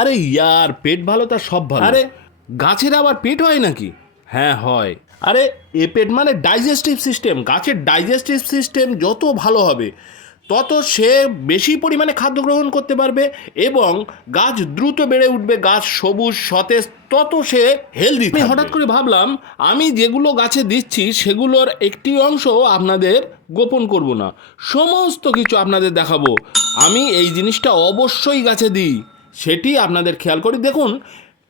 আরে ইয়ার, পেট ভালো তার সব ভালো। আরে গাছের আবার পেট হয় নাকি? হ্যাঁ হয়। আরে এ পেট মানে ডাইজেস্টিভ সিস্টেম। গাছের ডাইজেস্টিভ সিস্টেম যত ভালো হবে তত সে বেশি পরিমাণে খাদ্য গ্রহণ করতে পারবে এবং গাছ দ্রুত বেড়ে উঠবে, গাছ সবুজ সতেজ, তত সে হেলদি। আমি হঠাৎ করে ভাবলাম আমি যেগুলো গাছে দিচ্ছি সেগুলোর একটি অংশ আপনাদের গোপন করব না, সমস্ত কিছু আপনাদের দেখাবো। আমি এই জিনিসটা অবশ্যই গাছে দিই, সেটি আপনাদের খেয়াল করি। দেখুন,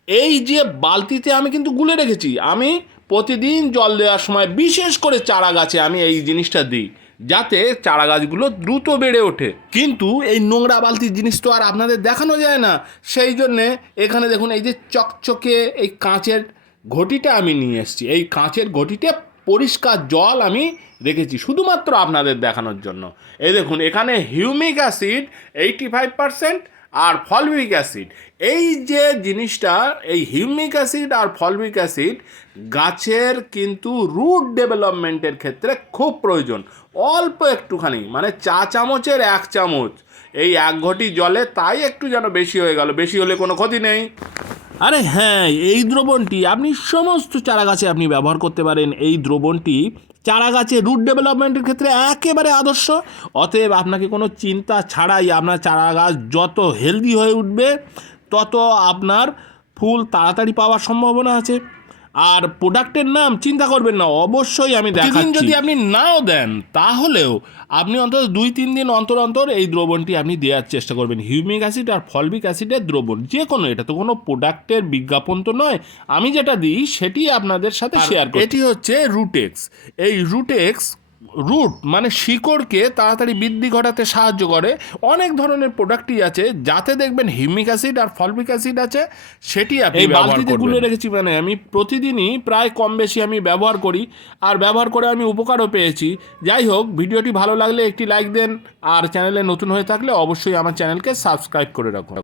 এই যে বালতিতে আমি কিন্তু গুলে রেখেছি, আমি প্রতিদিন জল দেওয়ার সময় বিশেষ করে চারা গাছে আমি এই জিনিসটা দিই যাতে চারা গাছগুলো দ্রুত বেড়ে ওঠে। কিন্তু এই নোংরা বালতির জিনিস তো আর আপনাদের দেখানো যায় না, সেই জন্যে এখানে দেখুন এই যে চকচকে এই কাঁচের ঘটিটা আমি নিয়ে এসেছি। এই কাঁচের ঘটিতে পরিষ্কার জল আমি রেখেছি শুধুমাত্র আপনাদের দেখানোর জন্য। এই দেখুন, এখানে হিউমিক অ্যাসিড 85% আর ফলভিক অ্যাসিড, এই যে জিনিসটা, এই হিউমিক অ্যাসিড আর ফলভিক অ্যাসিড গাছের কিন্তু রুট ডেভেলপমেন্টের ক্ষেত্রে খুব প্রয়োজন। অল্প একটুখানি, মানে চা চামচের 1 চামচ এই 1 ঘটি জলে, তাই একটু যেন বেশি হয়ে গেল, বেশি হলে কোনো ক্ষতি নেই। আরে হ্যাঁ, এই দ্রবণটি আপনি সমস্ত চারা গাছে আপনি ব্যবহার করতে পারেন। এই দ্রবণটি চারা গাছে রুট ডেভেলপমেন্টের ক্ষেত্রে একেবারে আদর্শ। অতএব আপনাকে কোনো চিন্তা ছাড়াই আপনার চারা গাছ যত হেলদি হয়ে উঠবে তত আপনার ফুল তাড়াতাড়ি পাওয়ার সম্ভাবনা আছে। আর প্রোডাক্টের নাম চিন্তা করবেন না, অবশ্যই আমি দেখাচ্ছি। যদি আপনি নাও দেন তাহলেও আপনি অন্তত 2-3 দিন অন্তর অন্তর এই দ্রবণটি আপনি দেওয়ার চেষ্টা করবেন। হিউমিক অ্যাসিড আর ফলভিক অ্যাসিডের দ্রবণ, যে কোনো, এটা তো কোনো প্রোডাক্টের বিজ্ঞাপন তো নয়, আমি যেটা দিই সেটি আপনাদের সাথে শেয়ার করি। এটি হচ্ছে রুটেক্স। এই রুটেক্স, রুট মানে শিকড়কে তাড়াতাড়ি বৃদ্ধি ঘটাতে সাহায্য করে। অনেক ধরনের প্রোডাক্টই আছে যাতে দেখবেন হিউমিক অ্যাসিড আর ফলভিক অ্যাসিড আছে, সেটি আপনি বালতিতে গুলে রেখেছি। মানে আমি প্রতিদিনই প্রায় কম বেশি আমি ব্যবহার করি, আর ব্যবহার করে আমি উপকারও পেয়েছি। যাই হোক, ভিডিওটি ভালো লাগলে একটি লাইক দেন, আর চ্যানেলে নতুন হয়ে থাকলে অবশ্যই আমার চ্যানেলকে সাবস্ক্রাইব করে রাখুন।